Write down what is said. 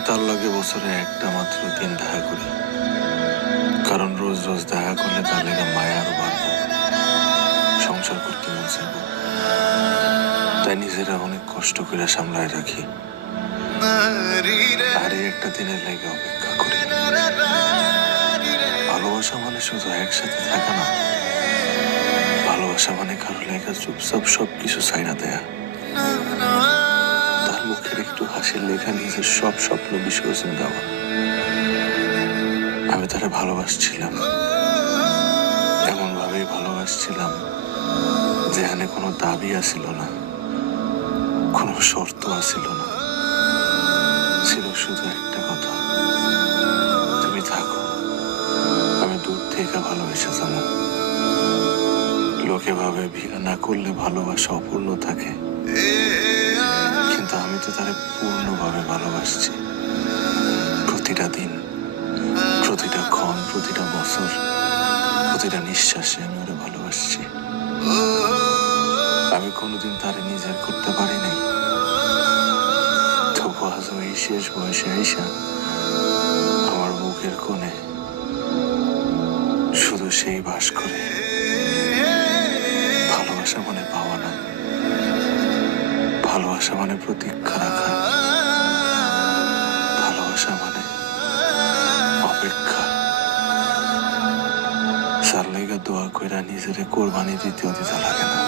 আমি তার লগে বছরে একটা মাত্র দিন দেখা করি, কারণ রোজ রোজ দেখা করলে তার লেগে মায়া আরো বাড়বো, সংসার করতে মন চাইব। তাই নিজেরা অনেক কষ্ট করে সামলায় রাখি, আর এই একটা দিনের লেগে অপেক্ষা করি। ভালোবাসা মানে শুধু একসাথে থাকা না, ভালোবাসা মানে কারো লেখা চুপচাপ সবকিছু ছাইড়া দেয়া, তার মুখের একটু হাসির লেখা নিজের সব স্বপ্ন বিসর্জন দেওয়া। আমি তারা ভালোবাসছিলাম, এমন ভাবেই ভালোবাসছিলাম যেখানে কোনো দাবি আসিল না, কোনো শর্ত আসিল না, ছিল শুধু একটা কথা, তুমি থাকো, আমি দূর থেকে ভালোবেসে যাবো। লোকে ভাবে বিয়ে না করলে ভালোবাসা অপূর্ণ থাকে, কিন্তু আমি তো তারে পূর্ণভাবে ভালোবাসছি। প্রতিটা দিন, প্রতিটা ক্ষণ, প্রতিটা বছর, প্রতিটা নিঃশ্বাসে আমি ওরে ভালোবাসছি। আমি কোনোদিন তারে নিজের করতে পারি নাই, তবু আজও এই শেষ বয়সে আইসা আমার বুকের কোণে শুধু সেই বাস করে। ভালোবাসা মানে পাওয়া না, ভালোবাসা মানে প্রতীক্ষা রাখা, ভালোবাসা মানে অপেক্ষা। যার লেগে দোয়া কইরা নিজেরে কোরবানি দিতেও দিতে লাগে না।